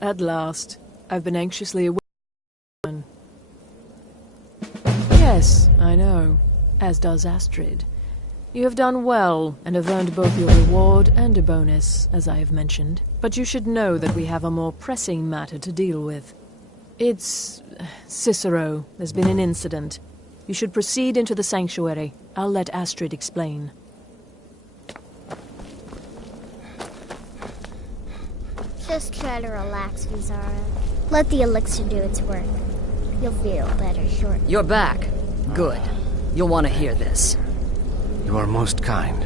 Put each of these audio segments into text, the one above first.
At last. I've been anxiously awaiting. Yes, I know. As does Astrid. You have done well, and have earned both your reward and a bonus, as I have mentioned. But you should know that we have a more pressing matter to deal with. It's... Cicero. There's been an incident. You should proceed into the sanctuary. I'll let Astrid explain. Just try to relax, Vizara. Let the elixir do its work. You'll feel better shortly. You're back. Good. You'll want to hear this. You are most kind.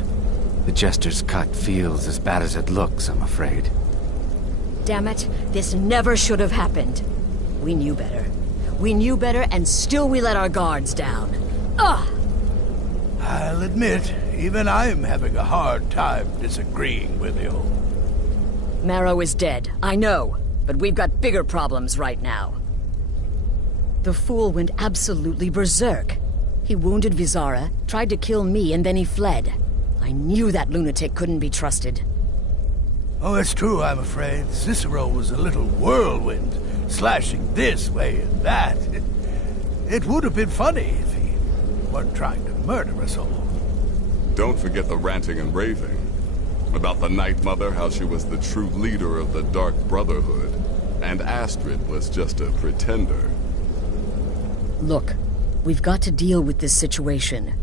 The Jester's cut feels as bad as it looks, I'm afraid. Damn it, this never should have happened. We knew better. We knew better, and still we let our guards down. Ugh! I'll admit, even I'm having a hard time disagreeing with you. Marrow is dead, I know, but we've got bigger problems right now. The fool went absolutely berserk. He wounded Vizara, tried to kill me, and then he fled. I knew that lunatic couldn't be trusted. Oh, it's true, I'm afraid. Cicero was a little whirlwind, slashing this way and that. It would have been funny if he weren't trying to murder us all. Don't forget the ranting and raving. About the Night Mother, how she was the true leader of the Dark Brotherhood, and Astrid was just a pretender. Look, we've got to deal with this situation.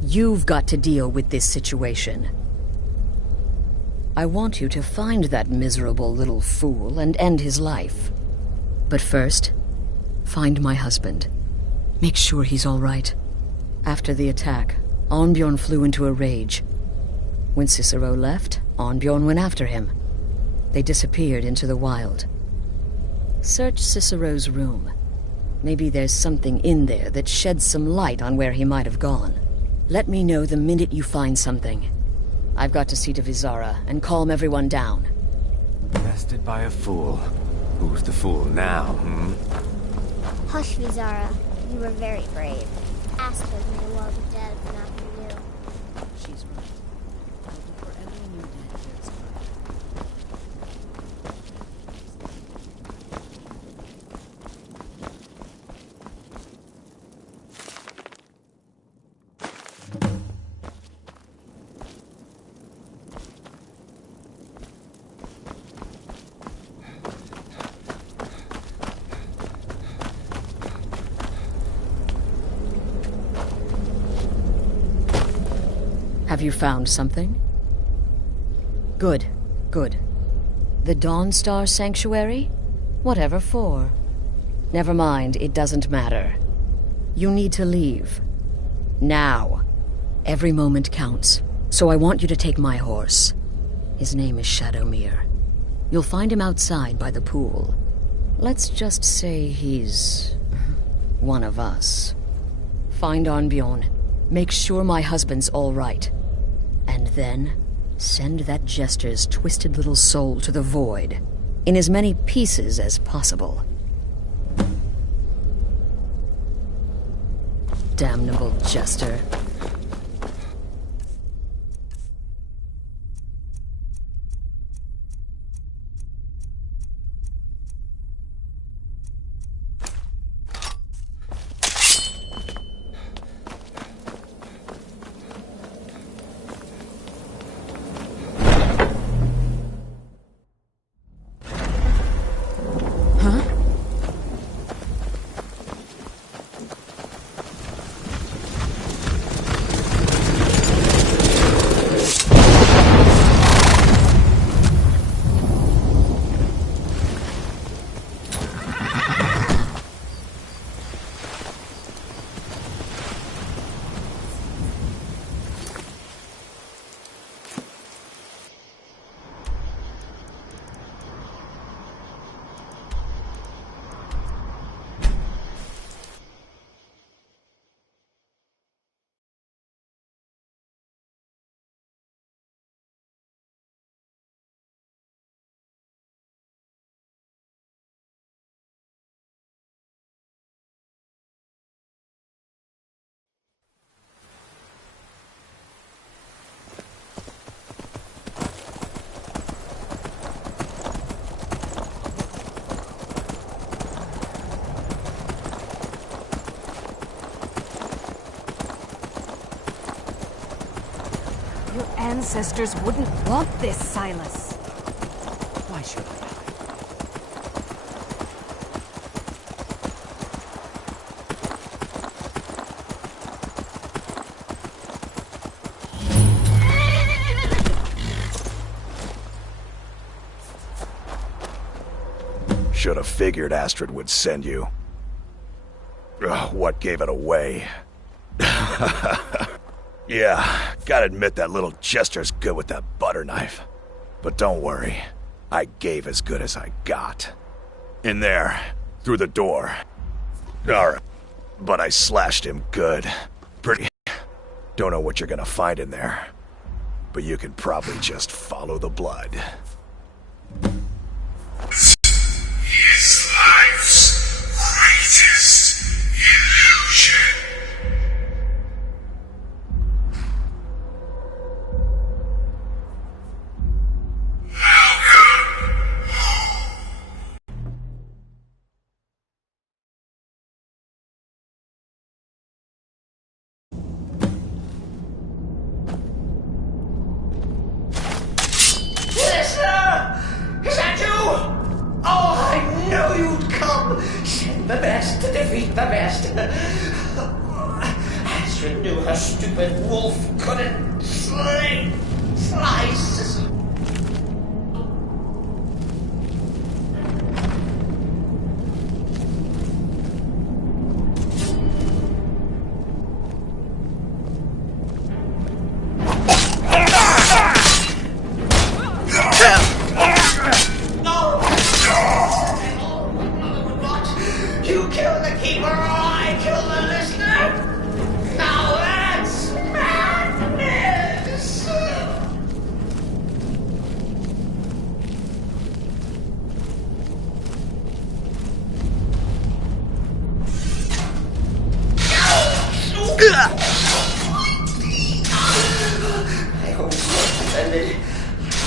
You've got to deal with this situation. I want you to find that miserable little fool and end his life. But first, find my husband. Make sure he's all right. After the attack, Arnbjorn flew into a rage. When Cicero left, Arnbjorn went after him. They disappeared into the wild. Search Cicero's room. Maybe there's something in there that sheds some light on where he might have gone. Let me know the minute you find something. I've got to see to Vizara and calm everyone down. Bested by a fool. Who's the fool now, Hush, Vizara. You were very brave. Astrid may well be dead after you. She's right. For every new dead, there's Have you found something? Good, good. The Dawnstar Sanctuary? Whatever for. Never mind, it doesn't matter. You need to leave. Now. Every moment counts, so I want you to take my horse. His name is Shadowmere. You'll find him outside by the pool. Let's just say he's... one of us. Find Arnbjorn. Make sure my husband's all right. And then, send that Jester's twisted little soul to the void, in as many pieces as possible. Damnable Jester. Your ancestors wouldn't want this, Silas. Why should I? Should have figured Astrid would send you. Ugh, what gave it away? Yeah, gotta admit that little Jester's good with that butter knife. But don't worry, I gave as good as I got. In there, through the door. Alright, but I slashed him good. Pretty... Don't know what you're gonna find in there. But you can probably just follow the blood. His life's greatest illusion. Listener! Is that you? Oh, I knew you'd come! Send the best to defeat the best. Astrid knew her stupid wolf couldn't slice. You kill the keeper or I kill the listener? Now that's madness! I hope you're offended.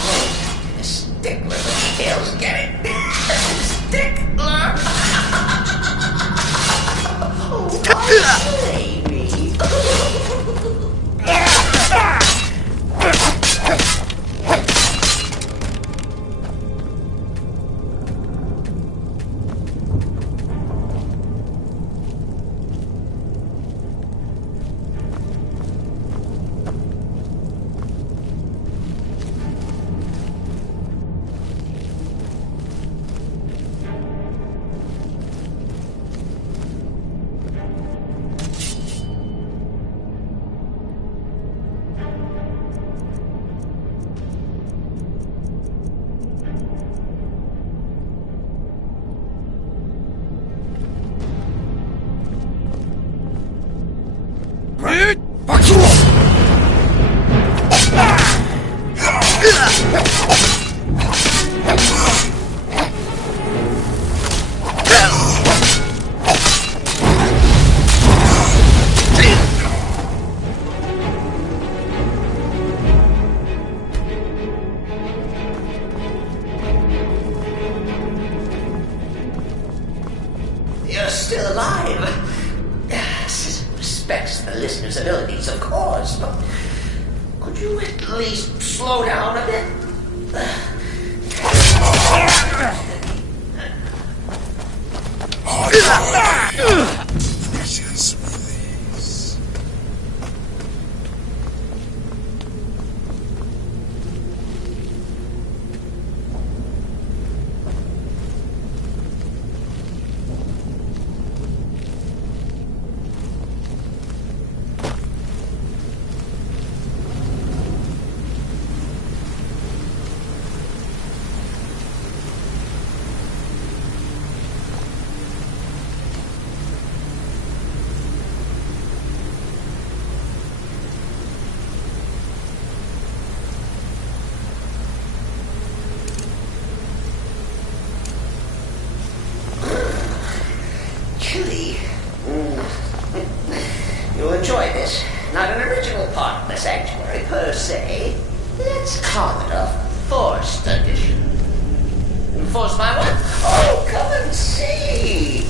Oh, the stickler, the tails, get it? Stickler! Baby. You're still alive. Respects the listener's abilities, of course, but could you at least slow down a bit? Precious release. Chilly. You'll enjoy this. Not an original part of the sanctuary per se. Let's call it a forced addition. Forced by what? Oh, come and see.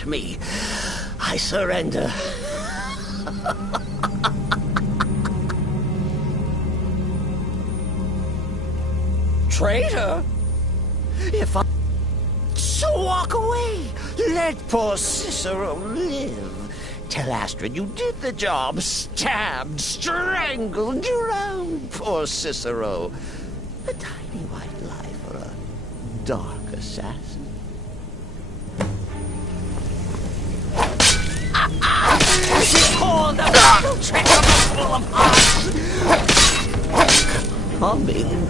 Let me. I surrender. Traitor? If I... So walk away. Let poor Cicero live. Tell Astrid you did the job. Stabbed, strangled, drowned poor Cicero. A tiny white lie for a dark assassin. Behold the battle treasure full of hearts. Coming.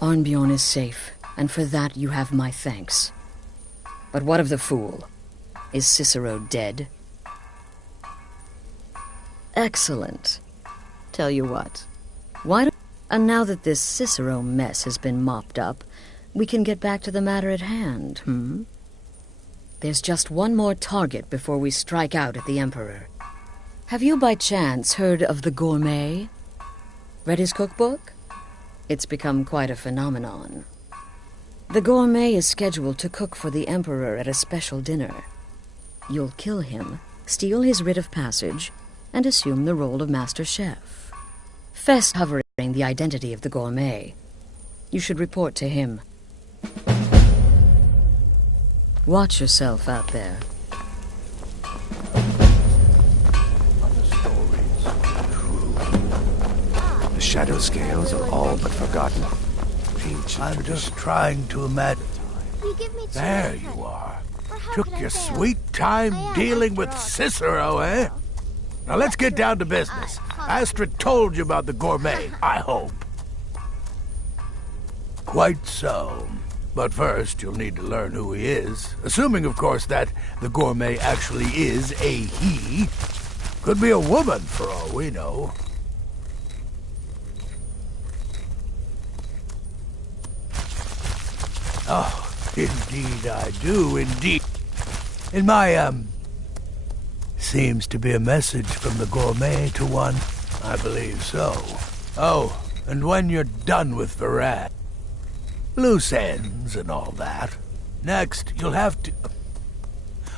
Arnbjorn is safe, and for that you have my thanks. But what of the fool? Is Cicero dead? Excellent. Tell you what, why don't... And now that this Cicero mess has been mopped up, we can get back to the matter at hand, There's just one more target before we strike out at the Emperor. Have you by chance heard of the Gourmet? Read his cookbook? It's become quite a phenomenon. The Gourmet is scheduled to cook for the Emperor at a special dinner. You'll kill him, steal his writ of passage, and assume the role of Master Chef. Fest hovering the identity of the Gourmet. You should report to him. Watch yourself out there. The shadow scales are all but forgotten. Ancient I'm tradition. just trying to imagine. You give me There childhood. you are. Or how Took could I your fail? sweet time I am, dealing after with all, Cicero, eh? Now let's get down to business. Astrid told you about the Gourmet, I hope. Quite so. But first, you'll need to learn who he is. Assuming, of course, that the Gourmet actually is a he. Could be a woman, for all we know. Oh, indeed I do, indeed. In my, seems to be a message from the Gourmet to one. I believe so. Oh, and when you're done with Varad, loose ends and all that, next you'll have to...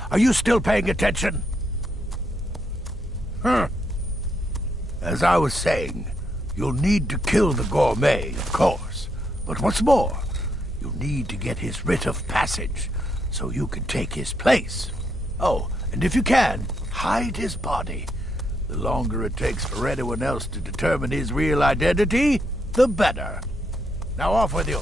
Are you still paying attention? As I was saying, you'll need to kill the Gourmet, of course. But what's more, you'll need to get his writ of passage, so you can take his place. Oh, and if you can, hide his body. The longer it takes for anyone else to determine his real identity, the better. Now off with you.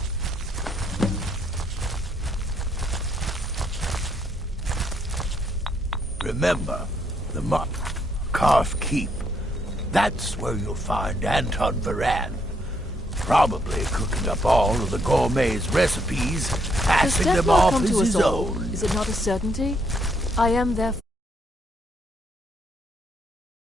Remember, the Carf Keep. That's where you'll find Anton Varan. Probably cooking up all of the gourmet's recipes, passing them off as his own. Is it not a certainty? I am therefore